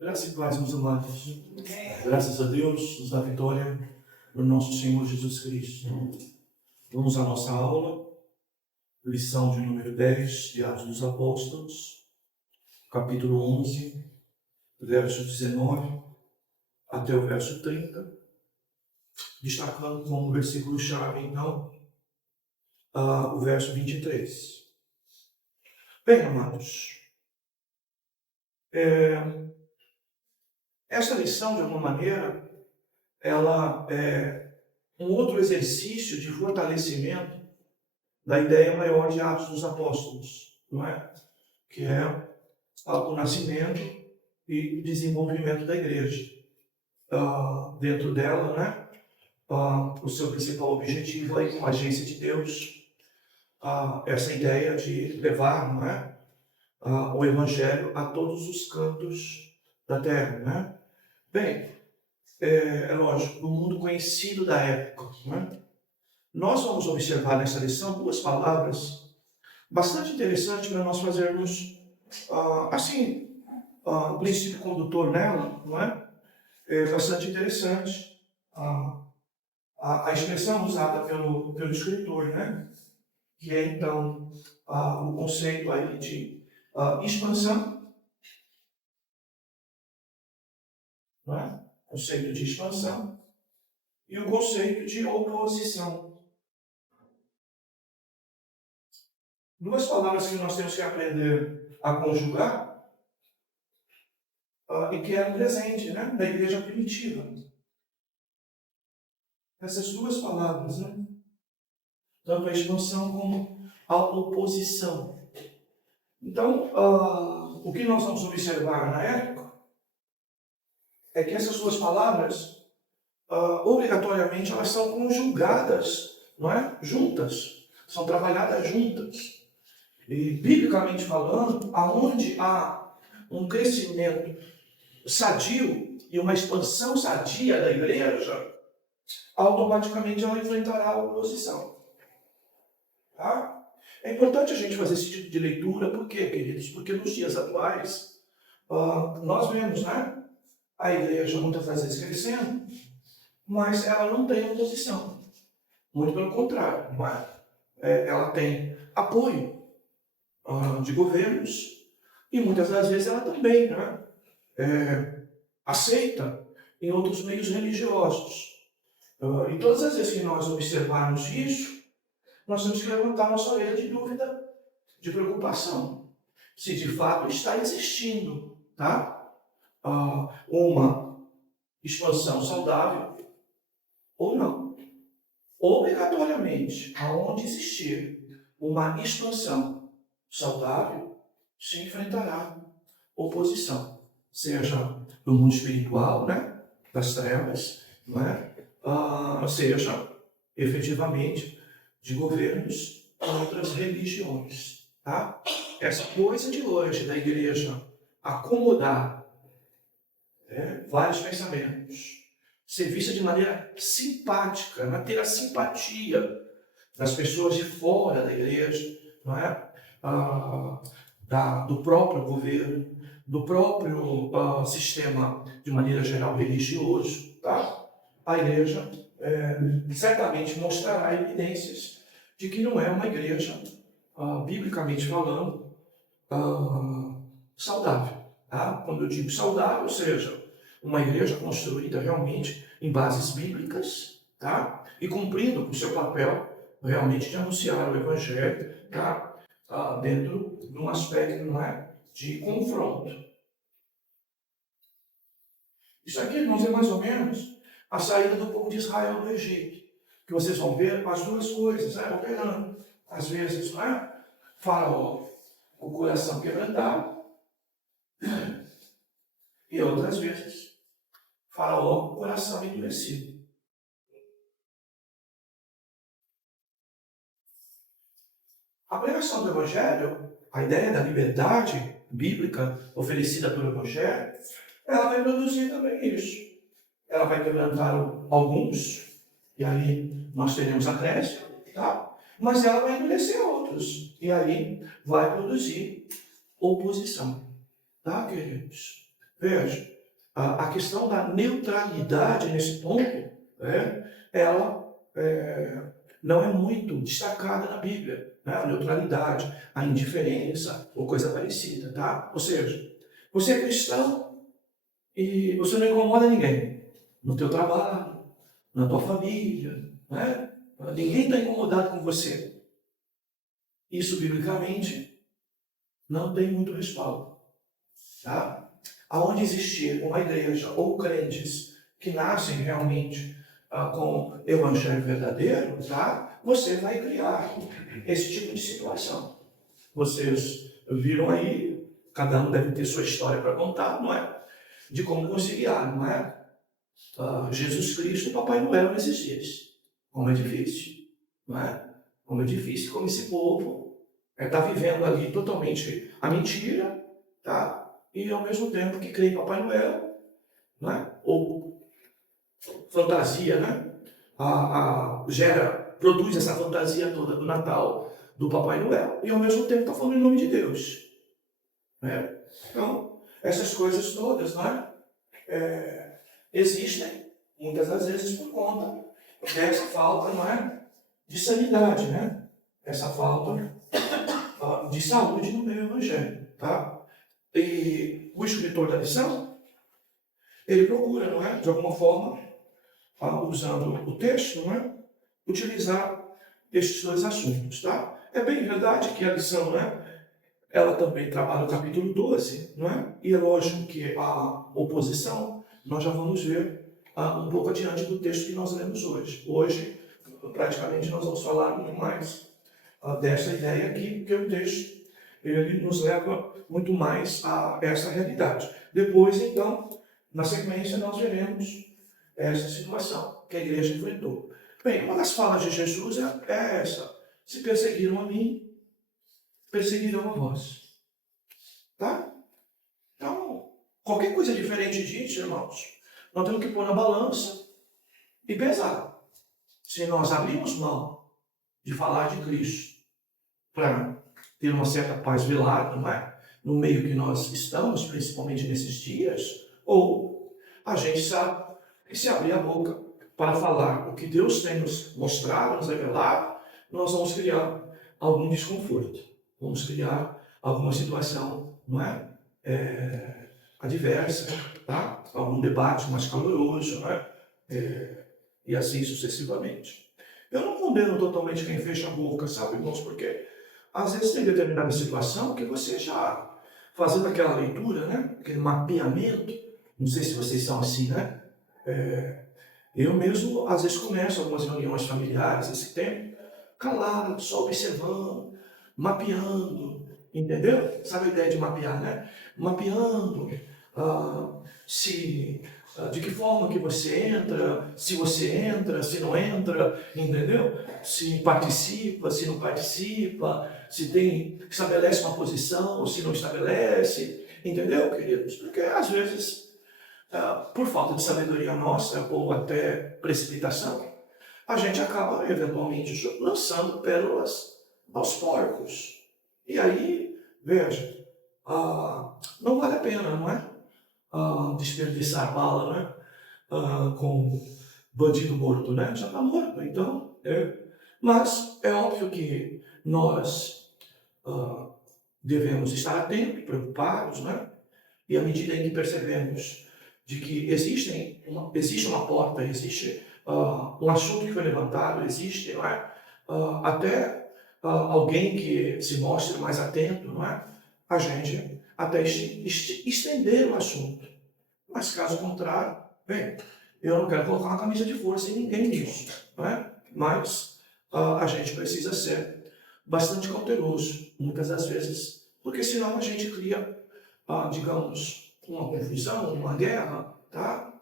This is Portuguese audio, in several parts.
Graça e paz, meus amados. Graças a Deus, nos dá vitória no nosso Senhor Jesus Cristo. Vamos à nossa aula, lição de número 10 de Atos dos Apóstolos, capítulo 11, verso 19 até o verso 30, destacando como versículo-chave, então, o verso 23. Bem, amados, esta lição, de alguma maneira, ela é um outro exercício de fortalecimento da ideia maior de Atos dos Apóstolos, não é? Que é o nascimento e desenvolvimento da igreja. Dentro dela, né? O seu principal objetivo é, como agência de Deus, essa ideia de levar, não é? O Evangelho a todos os cantos da terra, né? Bem, é lógico, no mundo conhecido da época, né? Nós vamos observar nessa lição duas palavras bastante interessantes para nós fazermos, o princípio condutor nela, não é? É bastante interessante a expressão usada pelo escritor, né? Que é, então, o conceito aí de expansão, não é? O conceito de expansão e o conceito de oposição. Duas palavras que nós temos que aprender a conjugar e que eram presente, né, da igreja primitiva. Essas duas palavras, né? Tanto a expansão como a oposição. Então, o que nós vamos observar na época é que essas duas palavras, obrigatoriamente, elas são conjugadas, não é? Juntas. São trabalhadas juntas. E, biblicamente falando, aonde há um crescimento sadio e uma expansão sadia da igreja, automaticamente ela enfrentará a oposição. Tá? É importante a gente fazer esse tipo de leitura, por quê, queridos? Porque nos dias atuais, nós vemos, né, a igreja muitas vezes crescendo, mas ela não tem oposição. Muito pelo contrário, ela tem apoio de governos e muitas das vezes ela também, né, aceita em outros meios religiosos. E todas as vezes que nós observarmos isso, nós temos que levantar nossa orelha de dúvida, de preocupação, se de fato está existindo, tá? Uma expansão saudável ou não. Obrigatoriamente, aonde existir uma expansão saudável, se enfrentará oposição, seja no mundo espiritual, né, das trevas, não é? Seja efetivamente de governos e outras religiões. Tá? Essa coisa de hoje da igreja acomodar vários pensamentos, ser vista de maneira simpática, né? Ter a simpatia das pessoas de fora da igreja, não é? Do próprio governo, do próprio sistema, de maneira geral, religioso. Tá? A igreja certamente mostrará evidências de que não é uma igreja, biblicamente falando, saudável. Tá? Quando eu digo saudável, ou seja, uma igreja construída realmente em bases bíblicas, tá? E cumprindo o seu papel realmente de anunciar o Evangelho, tá? Dentro de um aspecto, não é, de confronto. Isso aqui, irmãos, é mais ou menos a saída do povo de Israel do Egito, que vocês vão ver as duas coisas, né, operando. Às vezes, não é? Faraó, o coração quebrantado, e outras vezes, Faraó, o coração endurecido. A pregação do Evangelho, a ideia da liberdade bíblica oferecida pelo Evangelho, ela vai produzir também isso. Ela vai quebrantar alguns, e aí nós teremos acréscimo, tá? Mas ela vai endurecer outros, e aí vai produzir oposição, tá, queridos? veja, a questão da neutralidade nesse ponto, ela não é muito destacada na Bíblia, né? A neutralidade, a indiferença ou coisa parecida, tá? Ou seja, você é cristão e você não incomoda ninguém no teu trabalho, na tua família, né? Ninguém está incomodado com você. Isso, biblicamente, não tem muito respaldo, tá? Aonde existir uma igreja ou crentes que nascem realmente com evangelho verdadeiro, tá? Você vai criar esse tipo de situação. Vocês viram aí, cada um deve ter sua história para contar, não é? De como conciliar, não é? Jesus Cristo e Papai Noel nesses dias. Como é difícil, não é? Como é difícil, como esse povo está vivendo ali totalmente a mentira, tá? E ao mesmo tempo que crê em Papai Noel, não é? Ou fantasia, né? Produz essa fantasia toda do Natal, do Papai Noel, e ao mesmo tempo está falando em nome de Deus. Né? Então, essas coisas todas, né? Existem, muitas das vezes, por conta dessa falta, não é? De sanidade, né? Essa falta de saúde no meio evangélico, tá? E o escritor da lição, ele procura, não é? De alguma forma, usando o texto, não é? Utilizar estes dois assuntos, tá? É bem verdade que a lição, né? Ela também trabalha o capítulo 12, não é? E é lógico que a oposição, nós já vamos ver um pouco adiante do texto que nós lemos hoje. Hoje, praticamente, nós vamos falar muito mais dessa ideia aqui, porque o texto ele nos leva muito mais a essa realidade. Depois, então, na sequência, nós veremos essa situação que a igreja enfrentou. Bem, uma das falas de Jesus é essa: se perseguiram a mim, perseguirão a vós. Tá? Então, qualquer coisa diferente disso, irmãos, nós temos que pôr na balança e pesar. Se nós abrimos mão de falar de Cristo para ter uma certa paz velada, não é? No meio que nós estamos, principalmente nesses dias, ou a gente sabe que se abrir a boca para falar o que Deus tem nos mostrado, nos revelado, nós vamos criar algum desconforto, vamos criar alguma situação, não é? Adversa, tá? Algum debate mais caloroso, não é? E assim sucessivamente. Eu não condeno totalmente quem fecha a boca, sabe, irmãos, porque às vezes tem determinada situação que você já fazendo aquela leitura, né? Aquele mapeamento, não sei se vocês são assim, né? Eu mesmo, às vezes, começo algumas reuniões familiares esse tempo, calado, só observando, mapeando, entendeu? Sabe a ideia de mapear, né? Mapeando de que forma que você entra, se não entra, entendeu? Se participa, se não participa, se estabelece uma posição ou se não estabelece, entendeu, queridos? Porque às vezes, por falta de sabedoria nossa ou até precipitação, a gente acaba eventualmente lançando pérolas aos porcos. E aí, veja, não vale a pena, não é? Desperdiçar bala, né? Com bandido morto, né? Já está morto, então. Mas é óbvio que nós devemos estar atentos, preocupados, né? E à medida em que percebemos de que existe uma porta, existe um assunto que foi levantado, existe, não é? Até alguém que se mostre mais atento, não é? A gente até estender o assunto. Mas caso contrário, bem, eu não quero colocar uma camisa de força em ninguém nisso, não é? Mas a gente precisa ser bastante cauteloso, muitas das vezes, porque senão a gente cria, digamos, uma confusão, uma guerra, tá?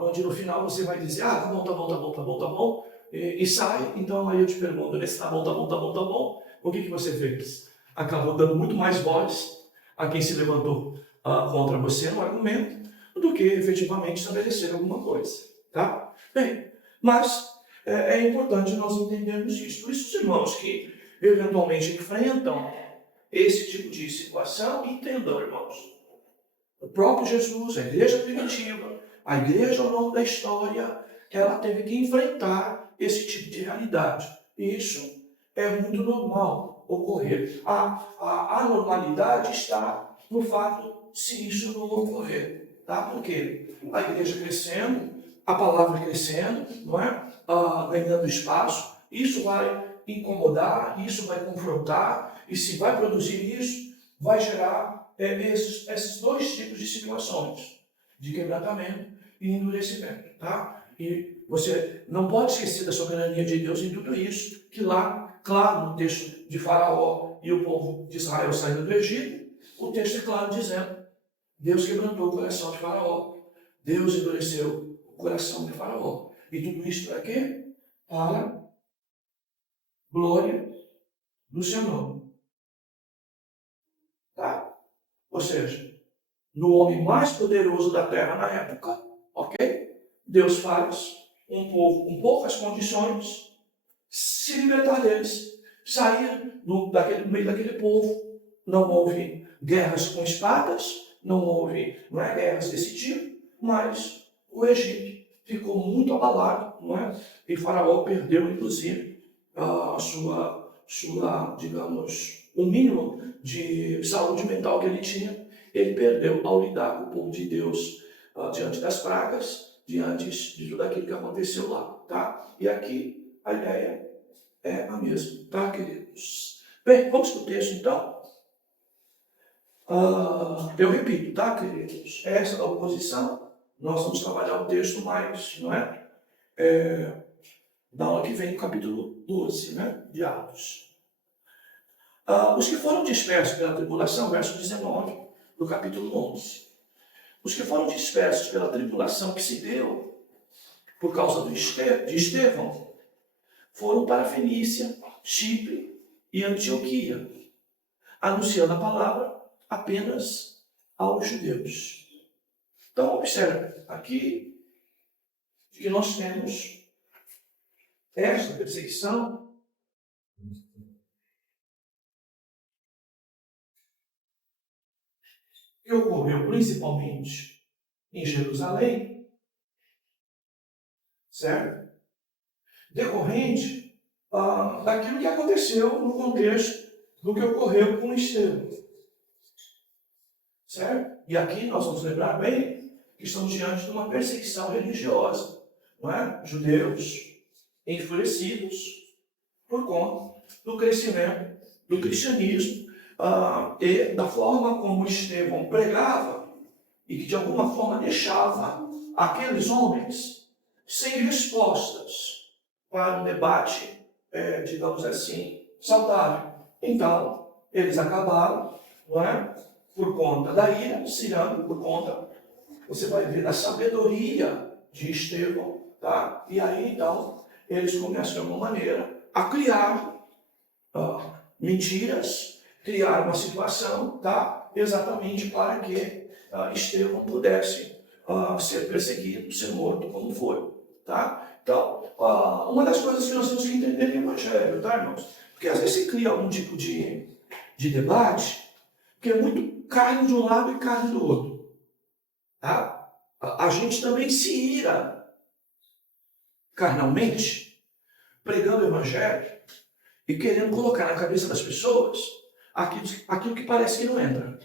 Onde no final você vai dizer, tá bom, tá bom, tá bom, tá bom, tá bom, e sai. Então aí eu te pergunto, nesse tá bom, tá bom, tá bom, tá bom, o que você fez? Acabou dando muito mais voz a quem se levantou contra você no argumento, do que efetivamente estabelecer alguma coisa, tá? Bem, mas é importante nós entendermos isso. Por isso, os irmãos que eventualmente enfrentam esse tipo de situação, entendam, irmãos. O próprio Jesus, a igreja primitiva, a igreja ao longo da história, ela teve que enfrentar esse tipo de realidade. E isso é muito normal ocorrer. A anormalidade está no fato se isso não ocorrer. Tá? Por quê? A igreja crescendo, a palavra crescendo, não é? Ganhando espaço, isso vai incomodar, isso vai confrontar, e se vai produzir isso, vai gerar esses dois tipos de situações, de quebrantamento e endurecimento. Tá? E você não pode esquecer da soberania de Deus em tudo isso, que lá, claro, no texto de Faraó e o povo de Israel saindo do Egito, o texto é claro dizendo: Deus quebrantou o coração de Faraó, Deus endureceu o coração de Faraó. E tudo isso para quê? Para glória do seu nome. Tá? Ou seja, no homem mais poderoso da terra na época, ok? Deus faz um povo com poucas condições se libertar deles, sair no meio daquele povo. Não houve guerras com espadas, não houve guerras desse tipo, mas o Egito ficou muito abalado, não é? E Faraó perdeu, inclusive, a sua, digamos, o mínimo de saúde mental que ele tinha. Ele perdeu ao lidar com o povo de Deus diante das pragas, diante de tudo aquilo que aconteceu lá, tá? E aqui a ideia é a mesma, tá, queridos? Bem, vamos para o texto, então. Eu repito, tá, queridos? Essa é a oposição. Nós vamos trabalhar o texto mais, não é? Da aula que vem, no capítulo 12, né? De Atos. Os que foram dispersos pela tribulação, verso 19 do capítulo 11. Os que foram dispersos pela tribulação que se deu por causa de Estevão foram para Fenícia, Chipre e Antioquia, anunciando a palavra apenas aos judeus. Então, observe aqui que nós temos esta perseguição que ocorreu principalmente em Jerusalém, certo? Decorrente daquilo que aconteceu no contexto do que ocorreu com Estevão, certo? E aqui nós vamos lembrar bem que estamos diante de uma perseguição religiosa, não é? Judeus enfurecidos por conta do crescimento do cristianismo e da forma como Estevão pregava e que de alguma forma deixava aqueles homens sem respostas para um debate, digamos assim, saudável. Então, eles acabaram, não é? Por conta da ira, cirando por conta, você vai ver, da sabedoria de Estevão, tá? E aí, então, eles começam de alguma maneira a criar mentiras, criar uma situação, tá? Exatamente para que Estevão pudesse ser perseguido, ser morto como foi, tá? Então, uma das coisas que nós temos que entender no Evangelho, tá, irmãos? Porque às vezes se cria algum tipo de debate que é muito carne de um lado e carne do outro, tá? A gente também se ira carnalmente, pregando o Evangelho e querendo colocar na cabeça das pessoas aquilo que parece que não entra.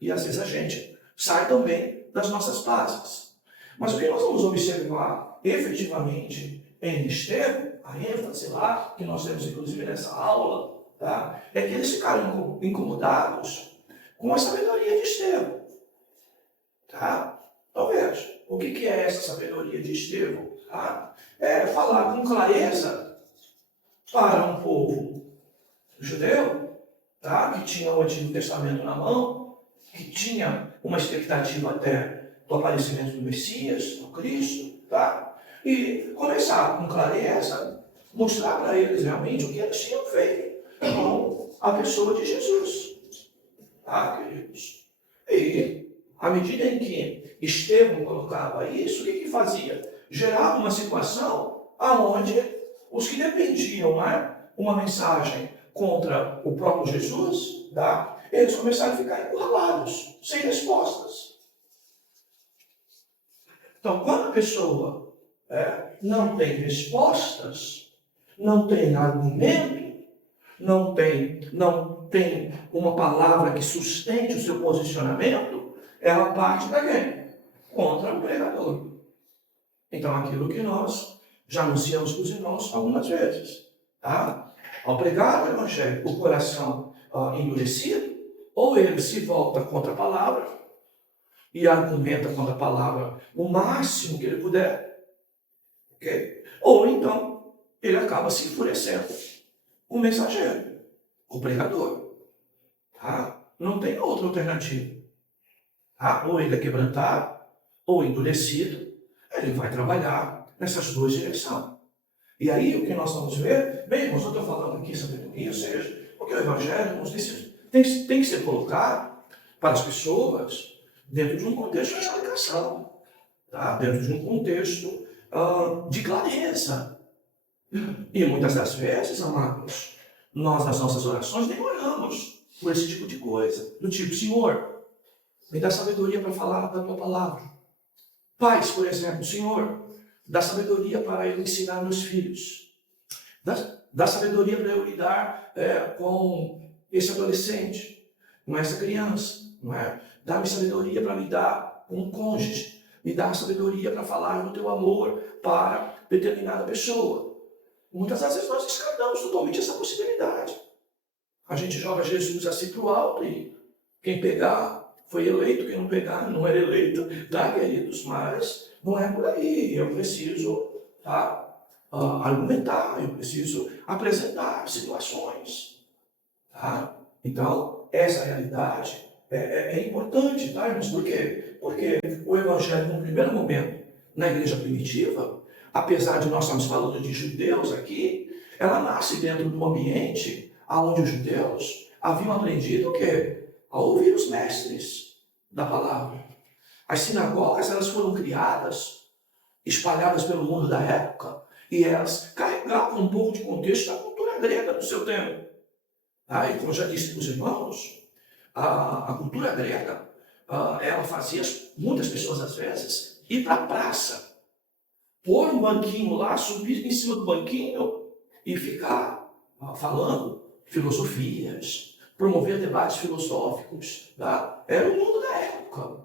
E às vezes a gente sai também das nossas bases. Mas o que nós vamos observar efetivamente em Estevão, a ênfase lá, que nós temos inclusive nessa aula, tá? É que eles ficaram incomodados com a sabedoria de Estevão. Tá? Então veja, o que é essa sabedoria de Estevão? Tá? É falar com clareza para um povo judeu, tá? Que tinha o Antigo Testamento na mão, que tinha uma expectativa até do aparecimento do Messias, do Cristo, tá? E começar com clareza, mostrar para eles realmente o que eles tinham feito com a pessoa de Jesus, tá, queridos? E à medida em que Estevão colocava isso, o que fazia? Gerava uma situação onde os que dependiam, uma mensagem contra o próprio Jesus, tá? Eles começaram a ficar encurralados, sem respostas. Então, quando a pessoa não tem respostas, não tem argumento, não tem uma palavra que sustente o seu posicionamento, ela parte da quem? Contra o pregador. Então, aquilo que nós já anunciamos para os irmãos algumas vezes, tá? Ao pregar o evangelho, o coração endurecido, ou ele se volta contra a palavra e argumenta contra a palavra o máximo que ele puder, ok? Ou então ele acaba se enfurecendo com o mensageiro, com o pregador, tá? Não tem outra alternativa, tá? Ou ele é quebrantado, ou endurecido, ele vai trabalhar nessas duas direções. E aí o que nós vamos ver, bem, irmãos, eu estou falando aqui sabedoria, ou seja, porque o evangelho, irmãos, tem que ser colocado para as pessoas dentro de um contexto de explicação, tá? Dentro de um contexto de clareza. E muitas das vezes, amados, nós nas nossas orações nem oramos por esse tipo de coisa. Do tipo, Senhor, me dá sabedoria para falar da tua palavra. Pais, por exemplo, Senhor, dá sabedoria para eu ensinar meus filhos. Dá sabedoria para eu lidar com esse adolescente, com essa criança, não é? Dá-me sabedoria para lidar com um cônjuge. Me dá sabedoria para falar do teu amor para determinada pessoa. Muitas das vezes nós descartamos totalmente essa possibilidade. A gente joga Jesus assim para o alto e quem pegar foi eleito, quem não pegar não era eleito, tá, queridos? Mas não é por aí. Eu preciso, argumentar, eu preciso apresentar situações, tá? Então, essa realidade é importante, tá, irmãos? Por quê? Porque o Evangelho, no primeiro momento, na igreja primitiva, apesar de nós estarmos falando de judeus aqui, ela nasce dentro de um ambiente onde os judeus haviam aprendido o quê? A ouvir os mestres da palavra. As sinagogas, elas foram criadas, espalhadas pelo mundo da época, e elas carregavam um pouco de contexto da cultura grega do seu tempo. E como já disse para os irmãos, a cultura grega, ela fazia muitas pessoas às vezes ir para a praça, pôr um banquinho lá, subir em cima do banquinho e ficar falando filosofias, promover debates filosóficos, tá? Era o mundo da época.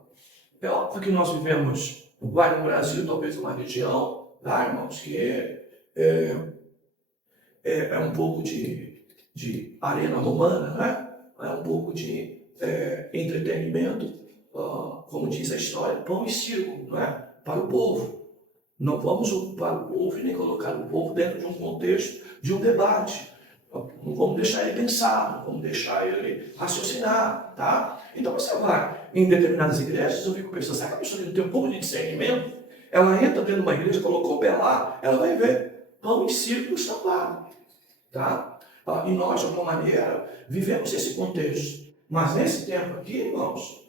É óbvio que nós vivemos, vai no Brasil, talvez uma região, tá, irmãos, que é um pouco de arena romana, né? É um pouco de entretenimento, como diz a história, pão e circo, não é? Para o povo. Não vamos ocupar o povo e nem colocar o povo dentro de um contexto de um debate. Não vamos deixar ele pensar, não vamos deixar ele raciocinar, tá? Então você vai em determinadas igrejas, eu fico pensando, será que a pessoa tem um pouco de discernimento? Ela entra dentro de uma igreja, colocou o pé lá, ela vai ver pão e circo estão lá, tá? E nós, de alguma maneira, vivemos esse contexto. Mas nesse tempo aqui, irmãos,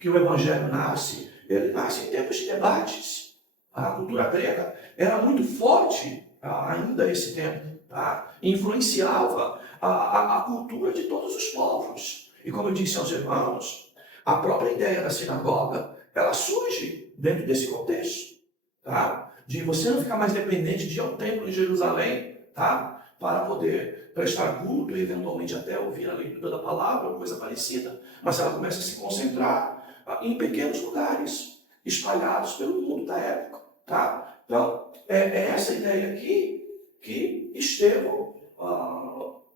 que o Evangelho nasce, ele nasce em tempos de debates. A cultura grega era muito forte ainda nesse tempo, tá? Influenciava a cultura de todos os povos. E como eu disse aos irmãos, a própria ideia da sinagoga, ela surge dentro desse contexto, tá? De você não ficar mais dependente de ir ao templo em Jerusalém, tá? Para poder prestar culto e eventualmente até ouvir a leitura da palavra ou coisa parecida. Mas ela começa a se concentrar em pequenos lugares, espalhados pelo mundo da época, tá? Então, é essa ideia aqui que Estevão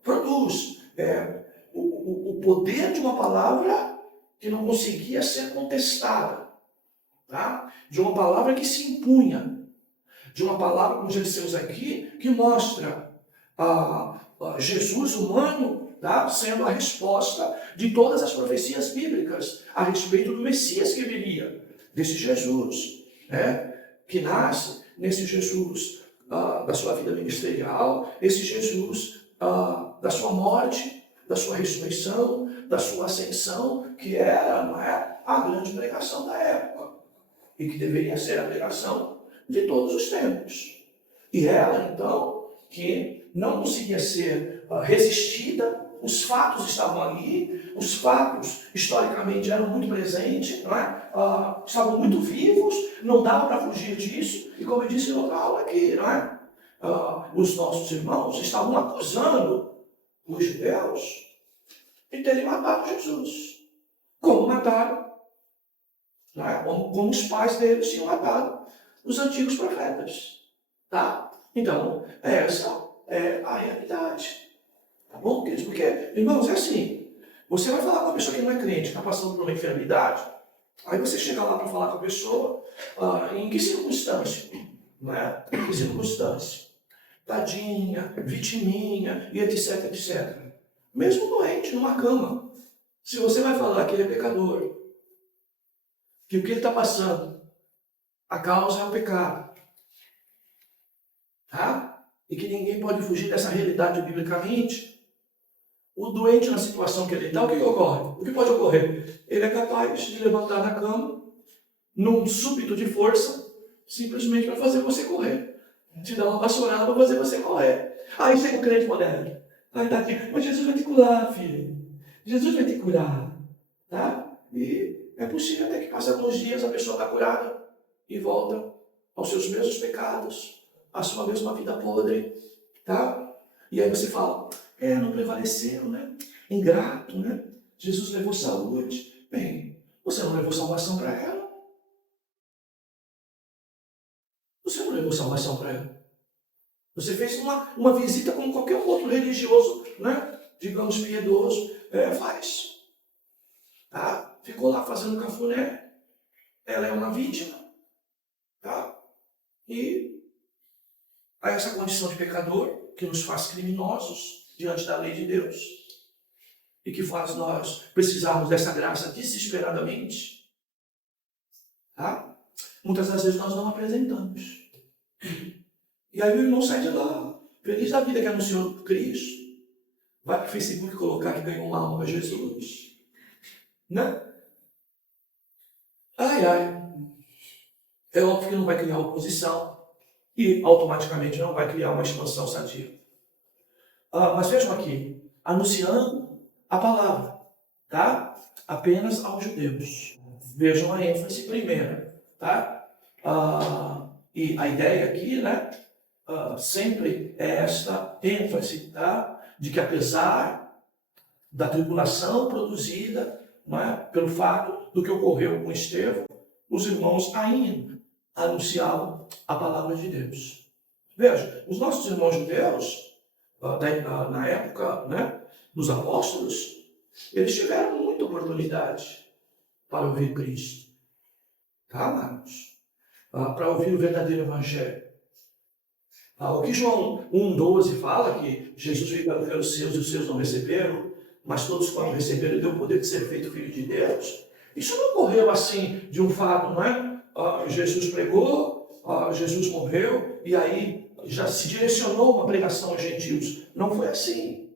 produz. O poder de uma palavra que não conseguia ser contestada, tá? De uma palavra que se impunha, de uma palavra, como já dissemos aqui, que mostra Jesus humano, tá? Sendo a resposta de todas as profecias bíblicas a respeito do Messias que viria, desse Jesus, né? Que nasce nesse Jesus da sua vida ministerial, esse Jesus da sua morte, da sua ressurreição, da sua ascensão, que era, não é, a grande pregação da época e que deveria ser a pregação de todos os tempos. E ela, então, que não conseguia ser resistida, os fatos estavam ali, os fatos historicamente eram muito presentes, não é? Estavam muito vivos, não dava para fugir disso, e como eu disse em outra aula aqui, não é? Os nossos irmãos estavam acusando os judeus de terem matado Jesus, como mataram, não é? Como os pais deles tinham matado os antigos profetas, tá? Então, essa é a realidade. Tá bom, queridos? Porque, irmãos, é assim. Você vai falar com uma pessoa que não é crente, está passando por uma enfermidade, aí você chega lá para falar com a pessoa, em que circunstância? Não é? Em que circunstância? Tadinha, vitiminha, e etc, etc. Mesmo doente, numa cama. Se você vai falar que ele é pecador, que o que ele está passando, a causa é o pecado, tá? E que ninguém pode fugir dessa realidade biblicamente, o doente na situação que ele está, o que ocorre? O que pode ocorrer? Ele é capaz de levantar da cama, num súbito de força, simplesmente para fazer você correr. Te dar uma vassourada para fazer você correr. Aí chega o crente moderno. Aí tá aqui, mas Jesus vai te curar, filho. Jesus vai te curar. Tá? E é possível até que passe alguns dias a pessoa está curada e volta aos seus mesmos pecados, à sua mesma vida podre. Tá? E aí você fala, não prevaleceu, né? Ingrato, né? Jesus levou saúde. Bem, você não levou salvação para ela? Você não levou salvação para ela? Você fez uma visita como qualquer outro religioso, né? Digamos, piedoso, faz. Tá? Ficou lá fazendo cafuné. Ela é uma vítima. Tá? E há essa condição de pecador que nos faz criminosos diante da lei de Deus e que faz nós precisarmos dessa graça desesperadamente, tá? Muitas das vezes nós não apresentamos. E aí o irmão sai de lá, feliz da vida que anunciou Cristo, vai para o Facebook colocar que ganhou uma alma para Jesus, né? Ai, ai. É óbvio que não vai criar oposição e automaticamente não vai criar uma expansão sadia. Mas vejam aqui, anunciando a palavra, tá? Apenas aos judeus. Vejam a ênfase primeira, tá? E a ideia aqui, né? Sempre é esta ênfase, tá? De que apesar da tribulação produzida, não é? Pelo fato do que ocorreu com Estevão, os irmãos ainda anunciavam a palavra de Deus. Veja, os nossos irmãos judeus, na época, né, dos apóstolos, eles tiveram muita oportunidade para ouvir Cristo, tá, amados? Para ouvir o verdadeiro evangelho. O que João 1,12 fala, que Jesus veio para os seus e os seus não receberam, mas todos quando receberam, deu o poder de ser feito filho de Deus. Isso não ocorreu assim, de um fato, não é? Jesus pregou, Jesus morreu, e aí já se direcionou uma pregação aos gentios. Não foi assim.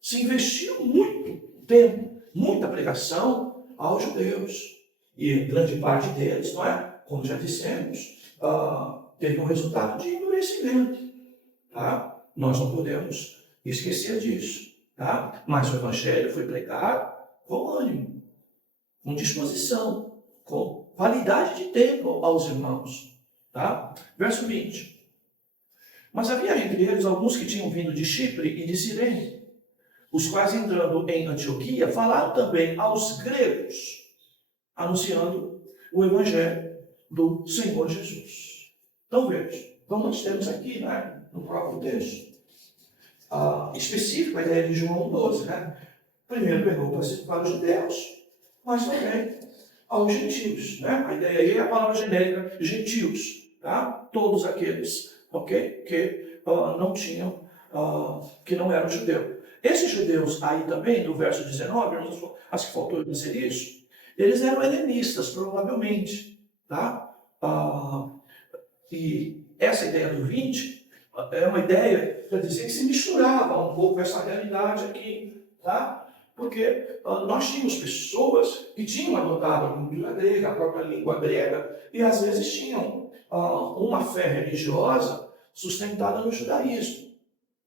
Se investiu muito tempo, muita pregação aos judeus. E grande parte deles, não é? Como já dissemos, teve um resultado de endurecimento. Tá? Nós não podemos esquecer disso. Tá? Mas o evangelho foi pregado com ânimo, com disposição, com qualidade de tempo aos irmãos. Tá? Verso 20. Mas havia entre eles alguns que tinham vindo de Chipre e de Cirene, os quais, entrando em Antioquia, falaram também aos gregos, anunciando o evangelho do Senhor Jesus. Então veja, como nós temos aqui, né, no próprio texto, específico a ideia de João 12, né? Primeiro pegou para os judeus, mas também aos gentios, né? A ideia aí é a palavra genérica gentios, tá? Todos aqueles, ok? Que não tinham, que não eram judeus. Esses judeus aí também, no verso 19, acho que faltou eu dizer isso, eles eram helenistas, provavelmente, tá? E essa ideia do 20 é uma ideia, quer dizer, que se misturava um pouco essa realidade aqui, tá? Porque nós tínhamos pessoas que tinham adotado a cultura grega, a própria língua grega, e às vezes tinham uma fé religiosa sustentada no judaísmo,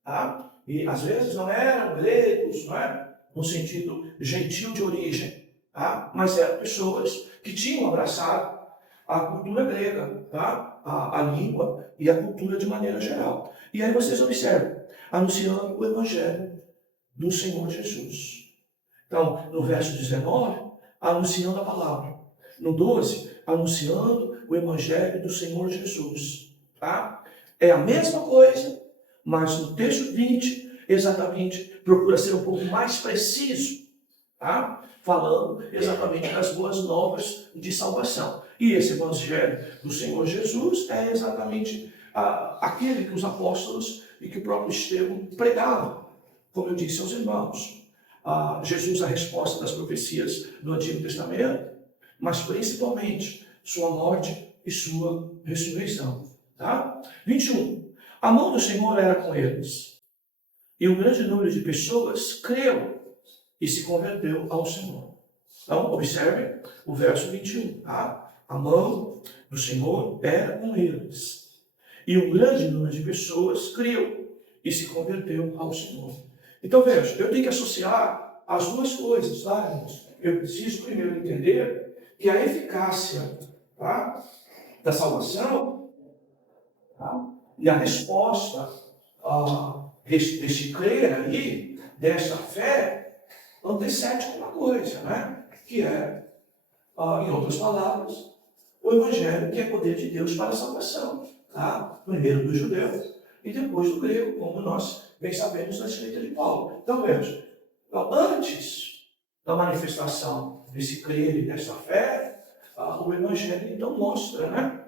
tá? E às vezes não eram gregos, não é? No sentido gentil de origem, tá? Mas eram pessoas que tinham abraçado a cultura grega, tá? A língua e a cultura de maneira geral. E aí vocês observam, anunciando o Evangelho do Senhor Jesus. Então, no verso 19, anunciando a palavra. No 12, anunciando o Evangelho do Senhor Jesus. Tá? É a mesma coisa, mas no texto 20, exatamente, procura ser um pouco mais preciso. Tá? Falando exatamente das boas novas de salvação. E esse Evangelho do Senhor Jesus é exatamente aquele que os apóstolos e que o próprio Estevão pregavam, como eu disse aos irmãos. Jesus, a resposta das profecias do Antigo Testamento, mas principalmente sua morte e sua ressurreição. Tá? 21. A mão do Senhor era com eles, e um grande número de pessoas creu e se converteu ao Senhor. Então, observe o verso 21. Tá? A mão do Senhor era com eles, e um grande número de pessoas creu e se converteu ao Senhor. Então, veja, eu tenho que associar as duas coisas, tá, irmãos? Eu preciso primeiro entender que a eficácia, tá, da salvação, tá, e a resposta deste crer aí, desta fé, antecede uma coisa, né? Que é, em outras palavras, o Evangelho, que é poder de Deus para a salvação. Tá? Primeiro do judeu e depois do grego, como nós bem sabemos na escrita de Paulo. Então veja, antes da manifestação desse crer e dessa fé, o Evangelho então mostra, né,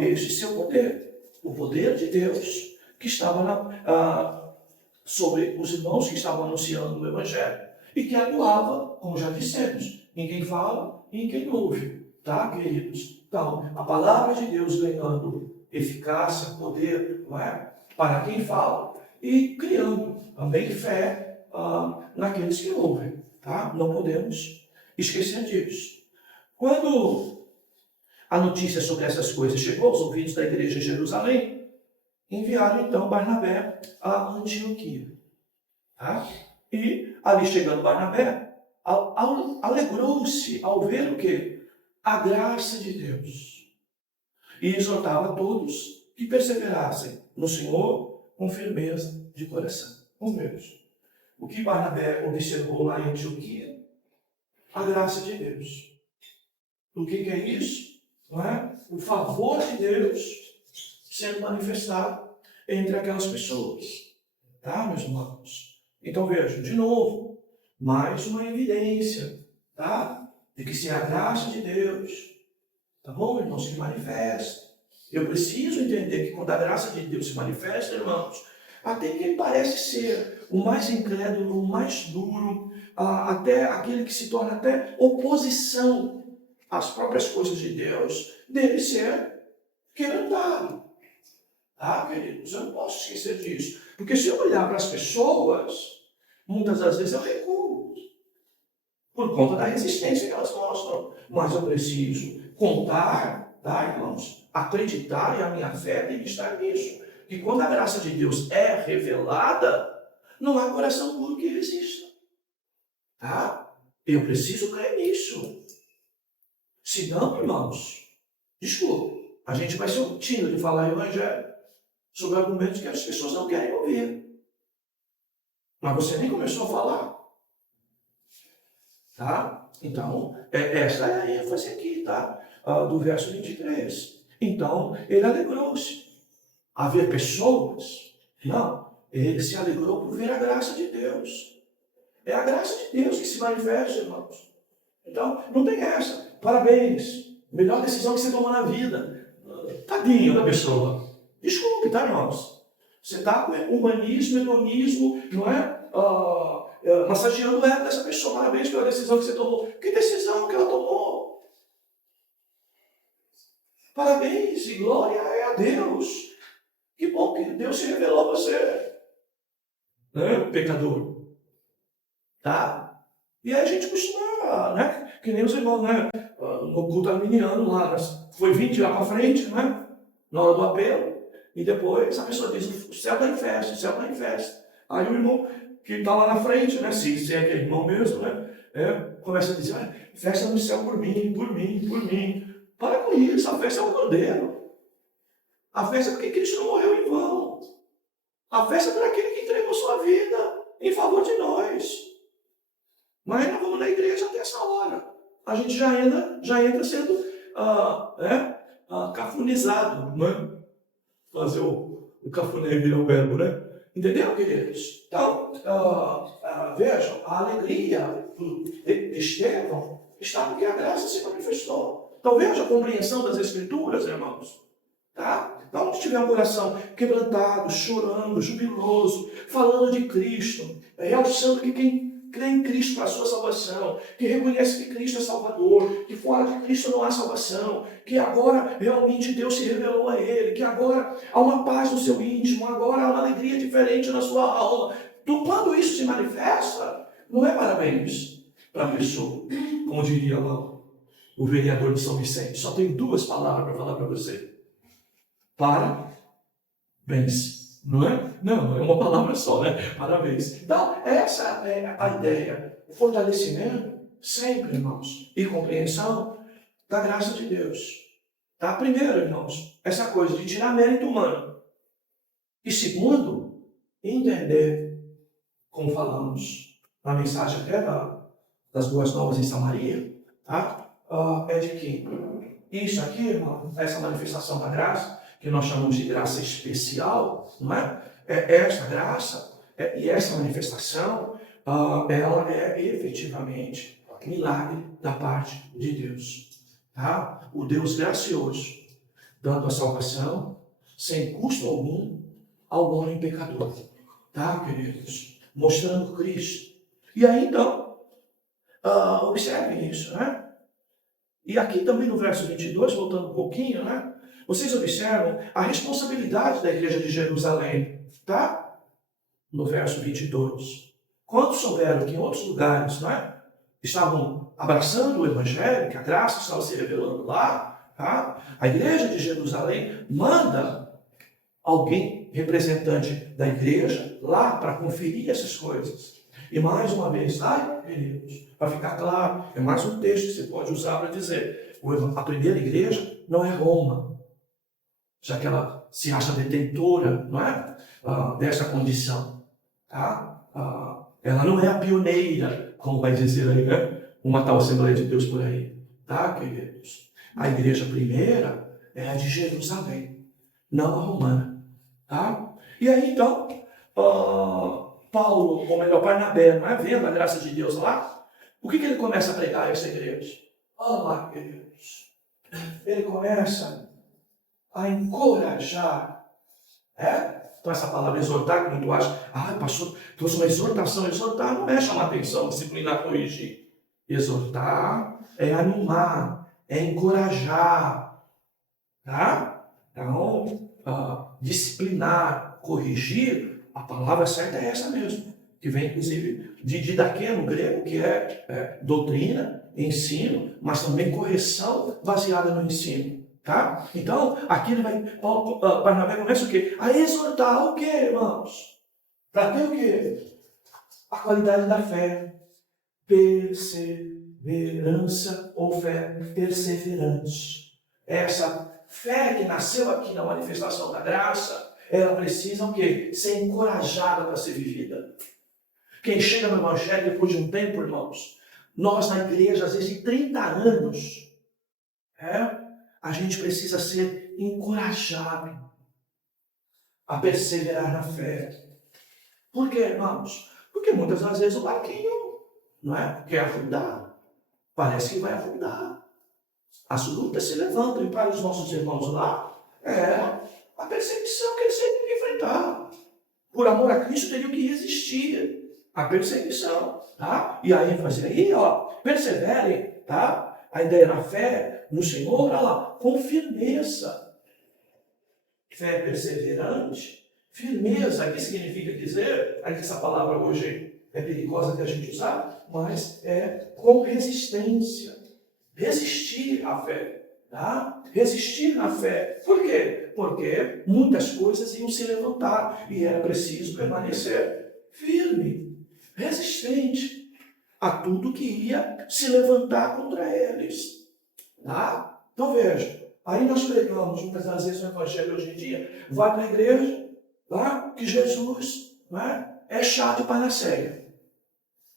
esse seu poder, o poder de Deus que estava sobre os irmãos que estavam anunciando o Evangelho e que atuava, como já dissemos, em quem fala e em quem ouve, tá, queridos? Então, a palavra de Deus ganhando eficácia, poder, não é? Para quem fala e criando também fé naqueles que ouvem. Tá? Não podemos esquecer disso. Quando a notícia sobre essas coisas chegou aos ouvidos da igreja em Jerusalém, enviaram então Barnabé a Antioquia. Tá? E ali chegando Barnabé, alegrou-se ao ver o quê? A graça de Deus. E exortava a todos que perseverassem no Senhor com firmeza de coração. Vamos ver o que Barnabé observou lá em Antioquia? A graça de Deus. O que é isso? Não é? O favor de Deus sendo manifestado entre aquelas pessoas. Tá, meus irmãos? Então vejam, de novo, mais uma evidência, tá? De que se é a graça de Deus, tá bom, irmãos, que manifesta. Eu preciso entender que quando a graça de Deus se manifesta, irmãos, até quem parece ser o mais incrédulo, o mais duro, até aquele que se torna até oposição às próprias coisas de Deus, deve ser quebrantado. Tá, queridos? Eu não posso esquecer disso. Porque se eu olhar para as pessoas, muitas das vezes eu recuo. Por conta da resistência que elas mostram. Mas eu preciso contar, tá, irmãos? Acreditar e a minha fé tem que estar nisso. Que quando a graça de Deus é revelada, não há coração duro que resista. Tá? Eu preciso crer nisso. Se não, irmãos, desculpa, a gente vai ser um tino de falar evangelho sobre argumentos que as pessoas não querem ouvir. Mas você nem começou a falar. Tá? Então, essa é a ênfase aqui, tá? Do verso 23. Então, ele alegrou-se. Haver pessoas? Não. Ele se alegrou por ver a graça de Deus. É a graça de Deus que se manifesta, irmãos. Então, não tem essa. Parabéns. Melhor decisão que você tomou na vida. Tadinho da pessoa. Desculpe, tá, irmãos? Você está com humanismo, hedonismo, não é? Massageando o ego dessa pessoa. Parabéns pela decisão que você tomou. Que decisão que ela tomou? Parabéns e glória é a Deus. Que bom que Deus se revelou a você. Né, pecador? Tá? E aí a gente costuma, né? Que nem os irmãos, né? No culto arminiano lá, foi 20 lá para frente, né? Na hora do apelo. E depois a pessoa diz, o céu está em festa, o céu está em festa. Aí o irmão que está lá na frente, né, se é que é irmão mesmo, né, começa a dizer, festa no céu por mim, por mim, por mim. Para com isso, a festa é um cordeiro. A festa é porque Cristo não morreu em vão. A festa é para aquele que entregou sua vida em favor de nós. Mas nós vamos na igreja até essa hora. A gente já entra sendo cafunizado, né? Fazer o cafuné virar o verbo, né? Entendeu, queridos? Então, vejam, a alegria de Estevão está porque a graça se manifestou. Então, veja a compreensão das Escrituras, irmãos. Tá? Então, se tiver um coração quebrantado, chorando, jubiloso, falando de Cristo, realçando que quem crê em Cristo para a sua salvação, que reconhece que Cristo é Salvador, que fora de Cristo não há salvação, que agora realmente Deus se revelou a ele, que agora há uma paz no seu íntimo, agora há uma alegria diferente na sua alma. Então, quando isso se manifesta, não é parabéns para a pessoa, como diria lá o vereador de São Vicente. Só tenho duas palavras para falar para você. Parabéns. Não é? Não, é uma palavra só, né? Parabéns. Então, essa é a ideia. O fortalecimento, sempre, irmãos, e compreensão da graça de Deus. Tá? Primeiro, irmãos, essa coisa de tirar mérito humano. E segundo, entender, como falamos na mensagem até das Boas Novas em Samaria, tá? É de que isso aqui, irmão, essa manifestação da graça, que nós chamamos de graça especial, não é? Esta graça e essa manifestação, ela é efetivamente milagre da parte de Deus. Tá? O Deus gracioso, dando a salvação, sem custo algum, ao homem pecador. Tá, queridos? Mostrando Cristo. E aí, então, observem isso, né? E aqui também no verso 22, voltando um pouquinho, né? Vocês observam a responsabilidade da igreja de Jerusalém, tá? No verso 22. Quando souberam que em outros lugares, né, estavam abraçando o evangelho, que a graça estava se revelando lá, tá? A igreja de Jerusalém manda alguém, representante da igreja, lá para conferir essas coisas. E mais uma vez, queridos, para ficar claro, é mais um texto que você pode usar para dizer, a primeira igreja não é Roma, já que ela se acha detentora, não é? Dessa condição. Tá? Ela não é a pioneira, como vai dizer aí, né? Uma tal Assembleia de Deus por aí. Tá, queridos? A igreja primeira é a de Jerusalém, não a romana. Tá? E aí, então, Paulo, ou melhor, Barnabé, não é? Vendo a graça de Deus lá, o que ele começa a pregar a essa igreja? Olha lá, queridos. Ele começa a encorajar. Então essa palavra exortar, que muito acha, pastor, trouxe uma exortação. Exortar não é chamar atenção, disciplinar, corrigir. Exortar é animar, é encorajar. Tá? Então, disciplinar, corrigir, a palavra certa é essa mesmo. Que vem, inclusive, de didaquê no grego, que é doutrina, ensino, mas também correção baseada no ensino. Tá? Então, aqui ele vai, Barnabé começa o quê? A exortar o quê, irmãos? Para ter o quê? A qualidade da fé. Perseverança ou fé perseverante. Essa fé que nasceu aqui na manifestação da graça, ela precisa o quê? Ser encorajada para ser vivida. Quem chega no evangelho depois de um tempo, irmãos, nós na igreja, às vezes em 30 anos, a gente precisa ser encorajado a perseverar na fé. Por quê, irmãos? Porque muitas das vezes o barquinho, não é? Quer afundar. Parece que vai afundar. As lutas se levantam e para os nossos irmãos lá, a perseguição que eles teriam que enfrentar. Por amor a Cristo teriam que resistir à perseguição. Tá? E a ênfase aí, perseverem, tá? A ideia na fé, no Senhor, olha lá, com firmeza. Fé perseverante, firmeza, o que significa dizer? Aí essa palavra hoje é perigosa de a gente usar, mas é com resistência. Resistir à fé. Tá? Resistir na fé. Por quê? Porque muitas coisas iam se levantar e era preciso permanecer firme, resistente a tudo que ia se levantar contra eles. Tá? Então veja, aí nós pregamos muitas das vezes o evangelho hoje em dia, vai para a igreja, tá? Que Jesus, né, é chá de panaceia.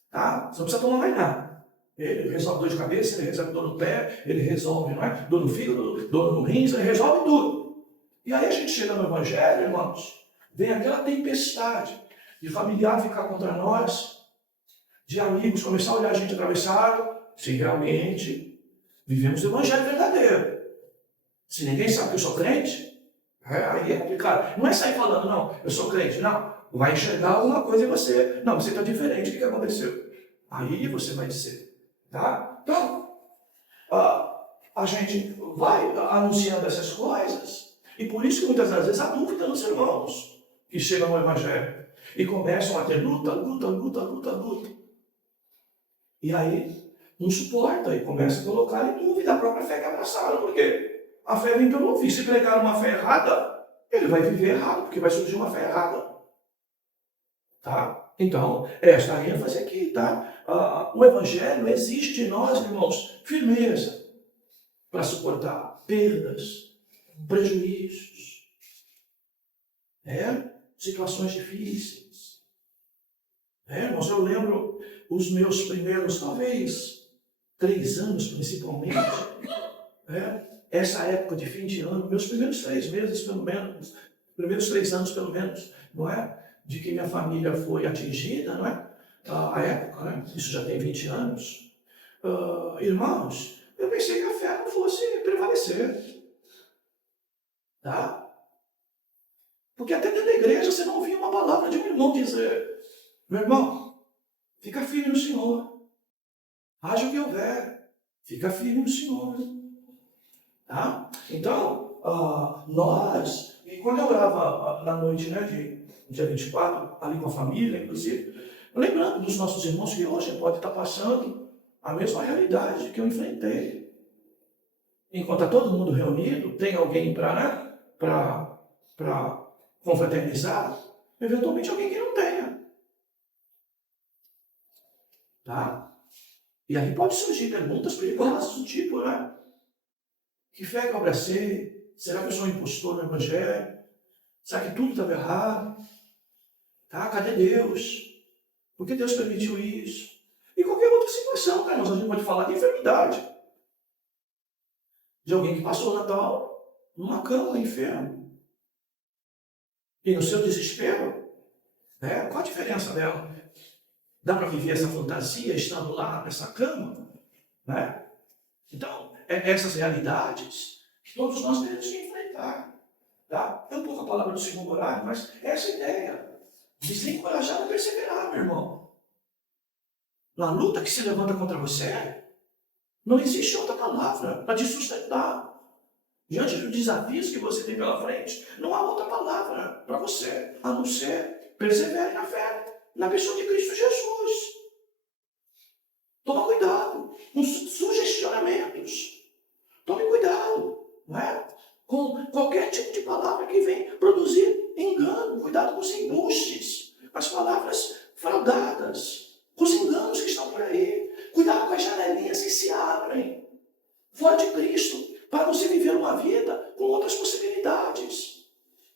Tá? Você não precisa tomar mais nada. Ele resolve dor de cabeça, ele resolve dor no pé, ele resolve, não é? Dor no fígado, dor no rins, ele resolve tudo. E aí a gente chega no evangelho, irmãos, vem aquela tempestade de familiar ficar contra nós, de amigos começar a olhar a gente atravessado, se realmente vivemos o evangelho verdadeiro. Se ninguém sabe que eu sou crente, aí é complicado. Não é sair falando, não, eu sou crente, não. Vai enxergar alguma coisa em você. Não, você está diferente, o que aconteceu? Aí você vai dizer, tá? Então, a gente vai anunciando essas coisas, e por isso que muitas das vezes há dúvida nos irmãos que chegam no evangelho e começam a ter luta. E aí, não suporta e começa a colocar em dúvida a própria fé que abraçaram. Por quê? A fé vem pelo ouvir. Se pregar uma fé errada, ele vai viver errado, porque vai surgir uma fé errada. Tá? Então, esta ênfase aqui, tá? O evangelho exige de nós, irmãos, firmeza para suportar perdas, prejuízos, situações difíceis. Irmãos, eu lembro os meus primeiros, talvez, 3 anos principalmente, essa época de fim de ano, meus primeiros 3 meses, pelo menos, primeiros 3 anos, pelo menos, não é? De que minha família foi atingida, não é? A época, né? Isso já tem 20 anos. Irmãos, eu pensei que a fé não fosse prevalecer. Tá? Porque até dentro da igreja você não ouvia uma palavra de um irmão dizer: meu irmão, fica firme no Senhor. Haja o que houver, fica firme no Senhor. Tá? Então, nós, e quando eu orava na noite, né, de dia 24, ali com a família, inclusive, lembrando dos nossos irmãos que hoje pode estar passando a mesma realidade que eu enfrentei. Enquanto está todo mundo reunido, tem alguém para confraternizar, eventualmente alguém que não tenha. Tá? E aí pode surgir perguntas perigosas do tipo, né? Que fé que eu abracei? Será que eu sou um impostor no evangelho? Será que tudo estava errado? Tá? Cadê Deus? Por que Deus permitiu isso? E qualquer outra situação, cara, a gente pode falar de enfermidade. De alguém que passou o Natal numa cama enfermo. E no seu desespero, qual a diferença dela? Dá para viver essa fantasia estando lá nessa cama? Né? Então, essas realidades que todos nós temos que enfrentar. Tá? É um pouco a palavra do segundo horário, mas essa ideia de se encorajar a perseverar, meu irmão. Na luta que se levanta contra você, não existe outra palavra para te sustentar. Diante dos desafios que você tem pela frente, não há outra palavra para você, a não ser persevere na fé, na pessoa de Cristo Jesus. Toma cuidado com sugestionamentos. Tome cuidado, não é? Com qualquer tipo de palavra que vem produzir engano. Cuidado com os embustes, com as palavras fraudadas, com os enganos que estão por aí. Cuidado com as janelinhas que se abrem fora de Cristo, para você viver uma vida com outras possibilidades,